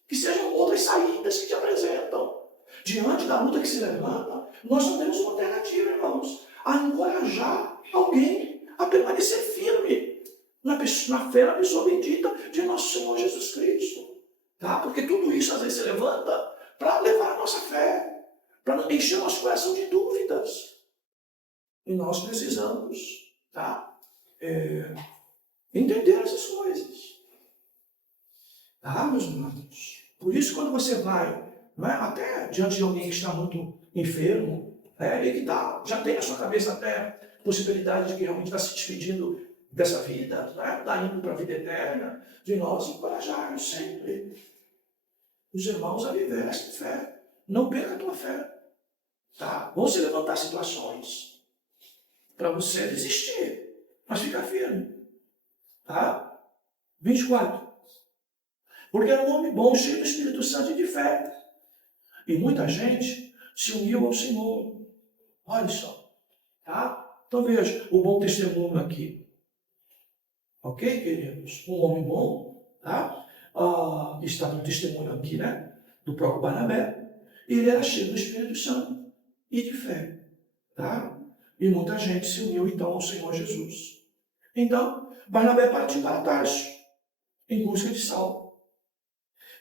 que sejam outras saídas que te apresentam. Diante da luta que se levanta, nós não temos uma alternativa, irmãos, a encorajar alguém a permanecer firme na fé na pessoa bendita de nosso Senhor Jesus Cristo. Tá? Porque tudo isso às vezes se levanta para levar a nossa fé, para não encher nosso coração de dúvidas. E nós precisamos, entender essas coisas. Meus irmãos? Por isso, quando você vai, até diante de alguém que está muito enfermo, e que já tem na sua cabeça até possibilidade de que realmente está se despedindo dessa vida, está indo para a vida eterna, de nós encorajarmos sempre os irmãos a viver essa fé. Não perca a tua fé. Tá? Vão se levantar situações para você desistir, mas ficar firme. Tá? 24. Porque é um homem bom, cheio do Espírito Santo e de fé. E muita gente se uniu ao Senhor. Olha só, tá? Então veja, o bom testemunho aqui. Ok, queridos? Um homem bom, tá? Está no testemunho aqui, né? Do próprio Barnabé. Ele era cheio do Espírito Santo e de fé, tá? E muita gente se uniu então ao Senhor Jesus. Então, Barnabé partiu para Tarso, em busca de Saulo.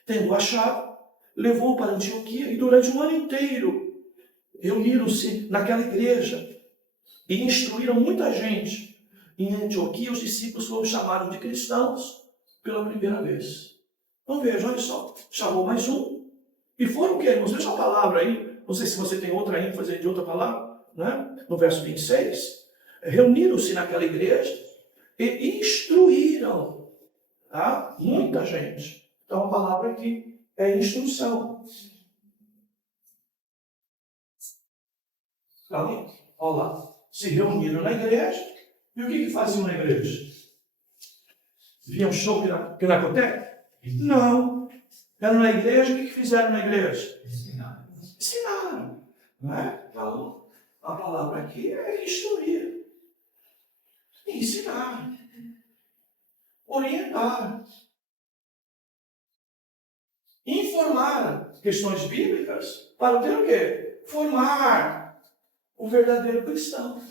Tendo achado, levou para Antioquia e durante um ano inteiro reuniram-se naquela igreja e instruíram muita gente. Em Antioquia, os discípulos foram chamados de cristãos pela primeira vez. Então veja, olha só, chamou mais um e foram o quê? Irmãos, veja a palavra aí. Não sei se você tem outra ênfase de outra palavra, né? No verso 26. Reuniram-se naquela igreja e instruíram, tá? Muita gente. Então a palavra aqui é instrução. Então, olha lá, se reuniram na igreja, e o que faziam na igreja? Viam show pinacoteca? Não. Eram na igreja, o que fizeram na igreja? Ensinaram. Não é? Então, a palavra aqui é instruir. Ensinar. Orientar. Informar questões bíblicas para ter o quê? Formar o verdadeiro cristão.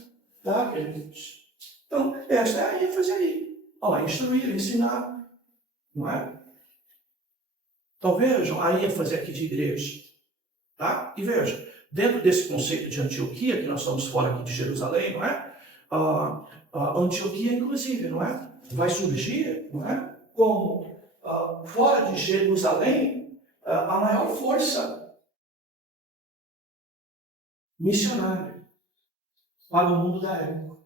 Tá, queridos? Então, esta é a ênfase aí. Olha lá, instruir, ensinar. Não é? Então, vejam a ênfase aqui de igreja. Tá? E vejam, dentro desse conceito de Antioquia, que nós estamos fora aqui de Jerusalém, não é? A Antioquia, inclusive, não é? Vai surgir, não é? Como fora de Jerusalém, a maior força missionária para o mundo da época.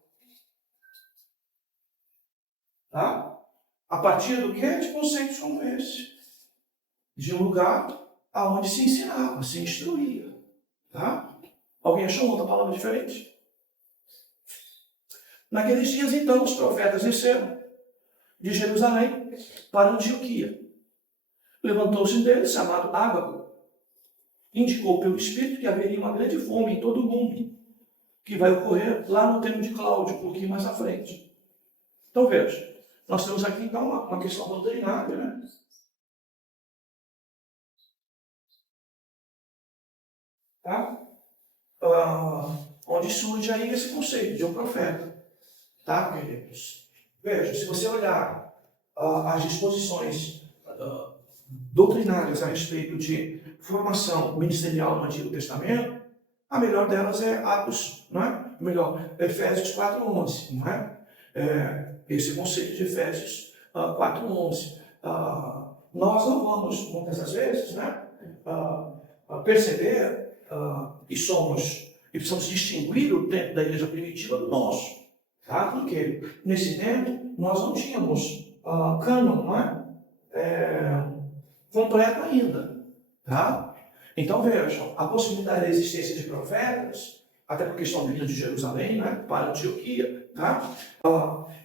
Tá? A partir do que? De conceitos como esse. De um lugar aonde se ensinava, se instruía. Tá? Alguém achou outra palavra diferente? Naqueles dias, então, os profetas desceram de Jerusalém para Antioquia. Levantou-se um deles, chamado Ágago, indicou pelo Espírito que haveria uma grande fome em todo o mundo, que vai ocorrer lá no tempo de Cláudio, um pouquinho mais à frente. Então, veja, nós temos aqui, então, uma questão doutrinária, né? Tá? Onde surge aí esse conceito de um profeta. Tá, queridos? Veja, se você olhar as disposições doutrinárias a respeito de formação ministerial no Antigo Testamento, a melhor delas é Atos, não é? Melhor, Efésios 4:11, não é? Esse conceito de Efésios 4:11. Nós não vamos, muitas das vezes, né, perceber e precisamos distinguir o tempo da igreja primitiva do nosso. Tá? Porque nesse tempo nós não tínhamos cânon, não é? Completo ainda. Tá? Então vejam, a possibilidade da existência de profetas, até por questão vinda de Jerusalém, né, para Antioquia, tá?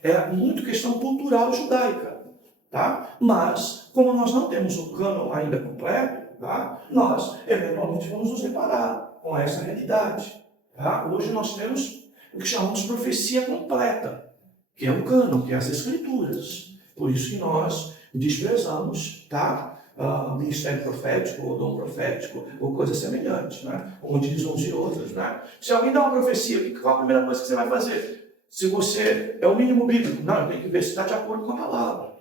É muito questão cultural judaica. Tá? Mas, como nós não temos o cânon ainda completo, tá? Nós eventualmente vamos nos deparar com essa realidade. Tá? Hoje nós temos o que chamamos de profecia completa, que é o cânon, que é as escrituras. Por isso que nós desprezamos, tá? Ministério profético, ou dom profético, ou coisa semelhante, né? Como diz uns e outros, né? Se alguém dá uma profecia, qual a primeira coisa que você vai fazer? Se você é o mínimo bíblico, não, tem que ver se está de acordo com a palavra.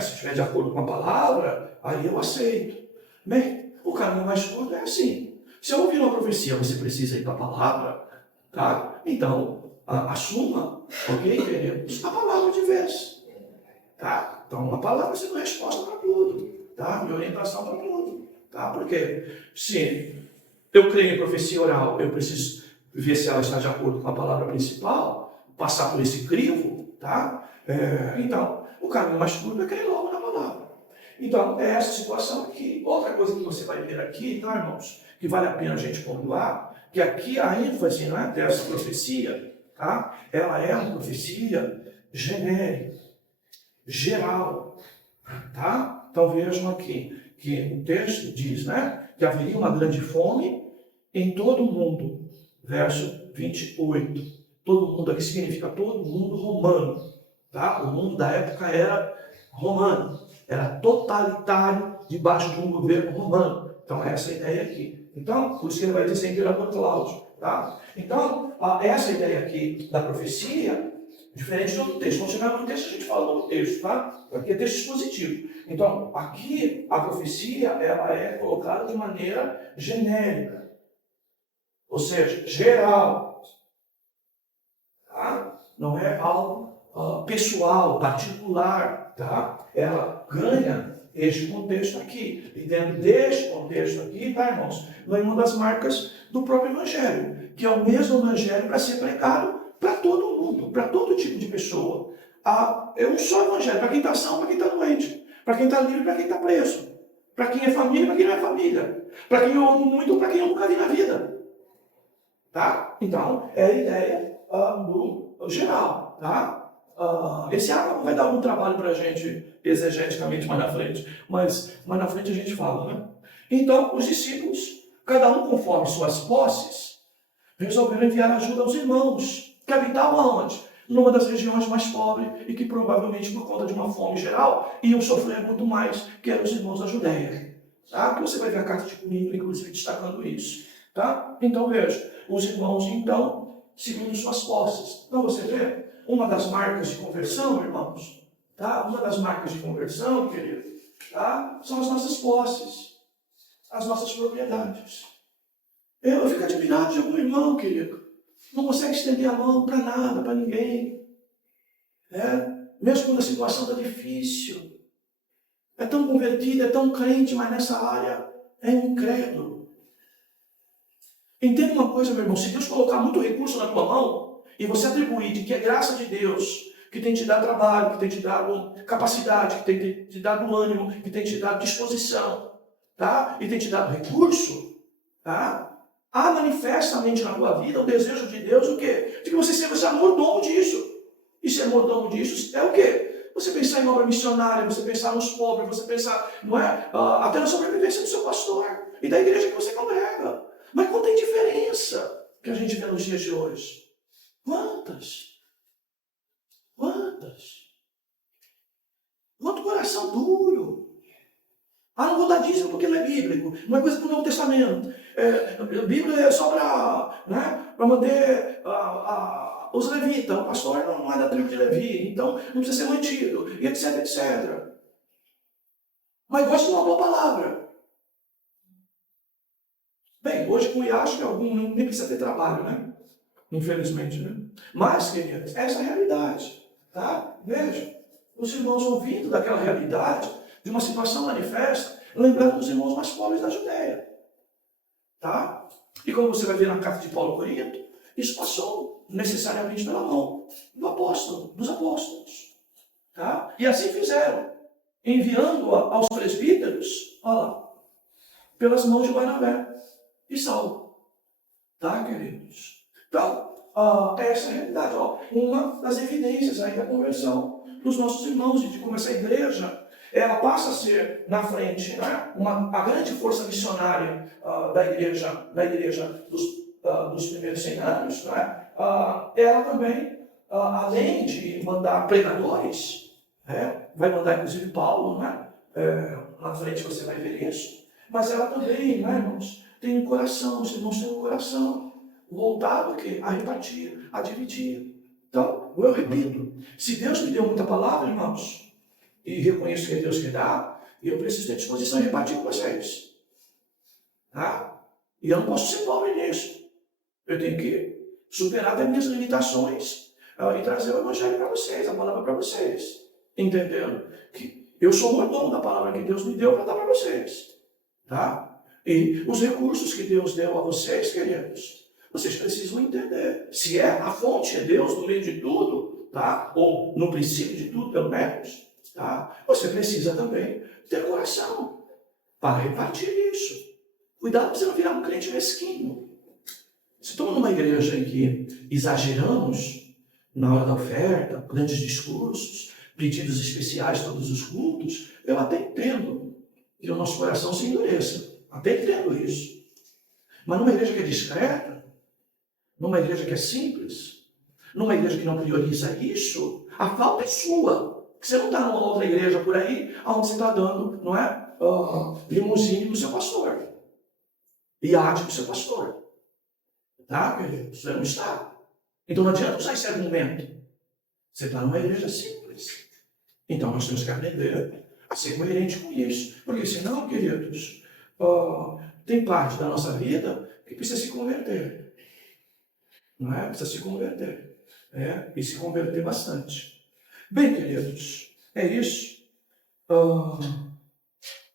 Se estiver de acordo com a palavra, aí eu aceito. Bem, o caminho mais curto é assim. Se eu ouvir uma profecia, você precisa ir para a palavra, tá? Então, assuma, ok, queridos? A palavra de vez. Tá? Então, a palavra sendo resposta para tudo, tá? E orientação para tudo, tá? Porque se eu creio em profecia oral, eu preciso ver se ela está de acordo com a palavra principal, passar por esse crivo, tá? Então, o caminho mais curto é crer logo na palavra. Então, é essa situação aqui. Outra coisa que você vai ver aqui, tá, irmãos? Que vale a pena a gente pontuar, que aqui a ênfase, né, dessa profecia, tá? Ela é uma profecia genérica, geral, tá? Então vejam aqui, que o texto diz, né, que haveria uma grande fome em todo o mundo. Verso 28. Todo mundo aqui significa todo mundo romano. Tá? O mundo da época era romano. Era totalitário debaixo de um governo romano. Então, essa é a ideia aqui. Então, por isso que ele vai dizer Imperador Cláudio. Tá? Então, essa ideia aqui da profecia, diferente do outro texto. Quando chegar no outro texto, a gente fala do outro texto, tá? Aqui é texto expositivo. Então, aqui, a profecia, ela é colocada de maneira genérica. Ou seja, geral. Tá? Não é algo pessoal, particular. Tá? Ela ganha este contexto aqui. E dentro deste contexto aqui, tá, irmãos? Vem uma das marcas do próprio Evangelho, que é o mesmo Evangelho para ser pregado para todo mundo, para todo tipo de pessoa. É um só Evangelho, para quem está são, para quem está doente, para quem está livre, para quem está preso, para quem é família, para quem não é família, para quem eu amo muito, para quem eu nunca vi na vida. Tá? Então, é a ideia do geral. Tá? Esse água vai dar algum trabalho para a gente, exegeticamente, mais na frente. Mas mais na frente a gente fala, né? Então, os discípulos, cada um conforme suas posses, resolveram enviar ajuda aos irmãos, que habitavam aonde? Numa das regiões mais pobres e que provavelmente, por conta de uma fome geral, iam sofrer muito mais, que eram os irmãos da Judéia. Tá? Que você vai ver a carta de Corinto, inclusive, destacando isso. Tá? Então, veja, os irmãos, então, segundo suas posses. Então, você vê, uma das marcas de conversão, irmãos, tá? Uma das marcas de conversão, querido, tá? São as nossas posses, as nossas propriedades. Eu fico admirado de algum irmão, querido. Não consegue estender a mão para nada, para ninguém. Mesmo quando a situação está difícil. É tão convertido, é tão crente, mas nessa área é um incrédulo. Entenda uma coisa, meu irmão. Se Deus colocar muito recurso na tua mão e você atribuir de que é graça de Deus, que tem te dado trabalho, que tem te dado capacidade, que tem te dado ânimo, que tem te dado disposição, tá? E tem te dado recurso, tá? Há manifestamente na tua vida o desejo de Deus o quê? De que você seja mordomo disso. E ser mordomo disso é o quê? Você pensar em obra missionária, você pensar nos pobres, você pensar, não é? Até na sobrevivência do seu pastor e da igreja que você congrega. Mas quanta indiferença que a gente vê nos dias de hoje. Quantas? Quantas? Quanto coração duro. Não vou dar dízimo porque não é bíblico. Não é coisa do Novo Testamento. A Bíblia é só para manter os levitas. O pastor não é da tribo de Levi, então não precisa ser mantido, e etc, etc. Mas gosta de uma boa palavra. Bem, hoje com o IA, acho que algum nem precisa ter trabalho, né? Infelizmente, né? Mas, queridos, essa é a realidade. Tá? Veja, os irmãos ouvindo daquela realidade, de uma situação manifesta, lembrando dos irmãos mais pobres da Judéia. Tá? E como você vai ver na carta de Paulo a Corinto, isso passou necessariamente pela mão do apóstolo, dos apóstolos. Tá? E assim fizeram, enviando-a aos presbíteros, olha lá, pelas mãos de Barnabé e Saulo. Tá, queridos? Então, essa é a realidade. Uma das evidências aí da conversão dos nossos irmãos e de como essa igreja ela passa a ser, na frente, né, a grande força missionária da igreja dos primeiros 100 anos. Né, ela também, além de mandar pregadores, vai mandar inclusive Paulo, né, na frente você vai ver isso, mas ela também, né, irmãos, tem um coração, os irmãos têm um coração voltado a quê? A repartir, a dividir. Então, eu repito, se Deus me deu muita palavra, irmãos, e reconheço que é Deus que dá, e eu preciso ter disposição de repartir com vocês. Tá? E eu não posso ser pobre nisso. Eu tenho que superar as minhas limitações e trazer o evangelho para vocês, a palavra para vocês. Entendendo? Que eu sou mordomo da palavra que Deus me deu para dar para vocês. Tá? E os recursos que Deus deu a vocês, queridos, vocês precisam entender. Se a fonte é Deus no meio de tudo, tá? Ou no princípio de tudo, pelo menos, tá? Você precisa também ter coração para repartir isso. Cuidado para você não virar um crente mesquinho. Se estamos numa igreja em que exageramos na hora da oferta, grandes discursos, pedidos especiais todos os cultos, eu até entendo que o nosso coração se endureça. Até entendo isso. Mas numa igreja que é discreta, numa igreja que é simples, numa igreja que não prioriza isso, a falta é sua. Você não está numa outra igreja por aí, onde você está dando, não é? Limusine para o seu pastor. Iate para o seu pastor. Tá, querido? Você não está. Então não adianta usar esse argumento. Você está numa igreja simples. Então nós temos que aprender a ser coerente com isso. Porque senão, queridos, tem parte da nossa vida que precisa se converter. Não é? Precisa se converter. E se converter bastante. Bem, queridos, é isso.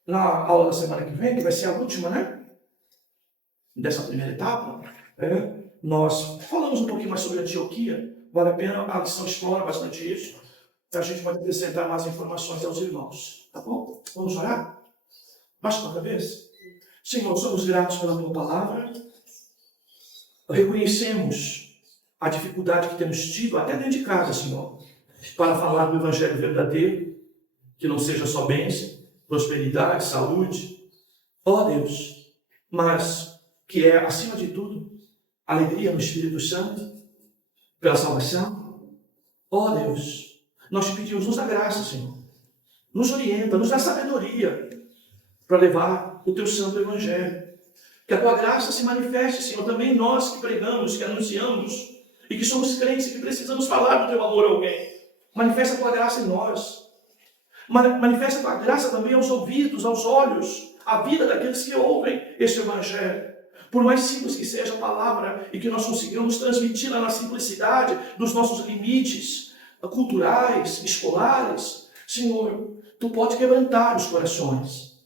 Na aula da semana que vem, que vai ser a última, né? Dessa primeira etapa, nós falamos um pouquinho mais sobre Antioquia. Vale a pena, a lição explora bastante isso. A gente pode acrescentar mais informações aos irmãos. Tá bom? Vamos orar? Baixa a cabeça. Senhor, somos gratos pela tua palavra. Reconhecemos a dificuldade que temos tido, até dentro de casa, Senhor, para falar do Evangelho verdadeiro, que não seja só bênção, prosperidade, saúde, Deus, mas que é, acima de tudo, alegria no Espírito Santo, pela salvação. Deus, nós te pedimos, nos dá graça, Senhor, nos orienta, nos dá sabedoria para levar o teu santo Evangelho. Que a tua graça se manifeste, Senhor, também nós que pregamos, que anunciamos, e que somos crentes e que precisamos falar do teu amor a alguém. Manifesta a tua graça em nós. Manifesta a tua graça também aos ouvidos, aos olhos, à vida daqueles que ouvem este Evangelho. Por mais simples que seja a palavra e que nós consigamos transmiti-la na simplicidade dos nossos limites culturais, escolares, Senhor, tu pode quebrantar os corações.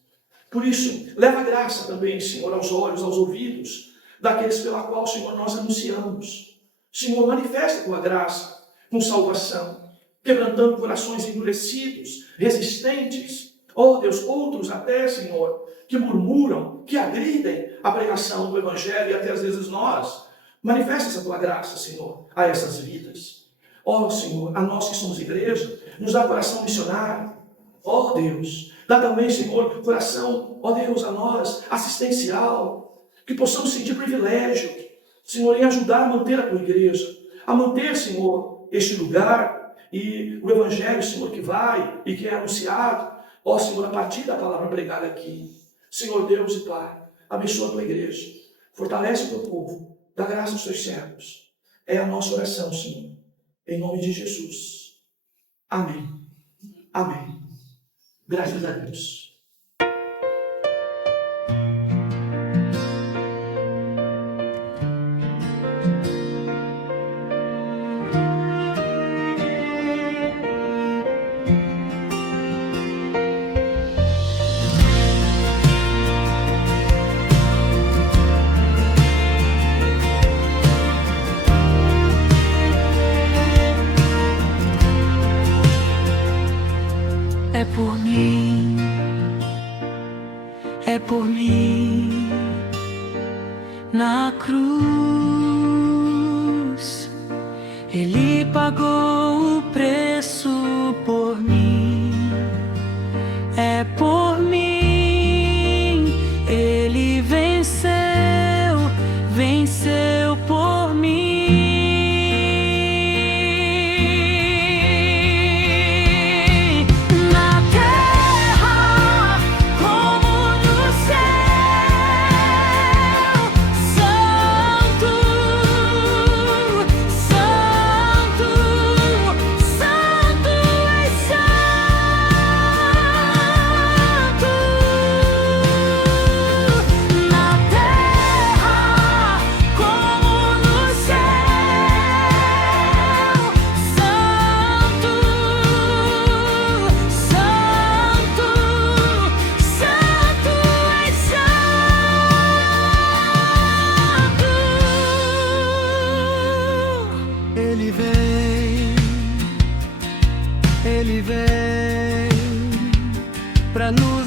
Por isso, leva a graça também, Senhor, aos olhos, aos ouvidos daqueles pela qual, Senhor, nós anunciamos. Senhor, manifesta a tua graça com salvação, quebrantando corações endurecidos, resistentes. Deus, outros até, Senhor, que murmuram, que agridem a pregação do Evangelho e até às vezes nós. Manifesta essa tua graça, Senhor, a essas vidas. Senhor, a nós que somos igreja, nos dá coração missionário. Deus, dá também, Senhor, coração, Deus, a nós, assistencial, que possamos sentir privilégio, Senhor, em ajudar a manter a tua igreja, a manter, Senhor, este lugar e o Evangelho, Senhor, que vai e que é anunciado, Senhor, a partir da palavra pregada aqui. Senhor Deus e Pai, abençoa a tua igreja, fortalece o teu povo, dá graça aos teus servos. É a nossa oração, Senhor, em nome de Jesus. Amém. Amém. Graças a Deus. É por mim, na cruz, Ele pagou o preço por mim. É por mim, Ele venceu por mim. Ele vem pra nos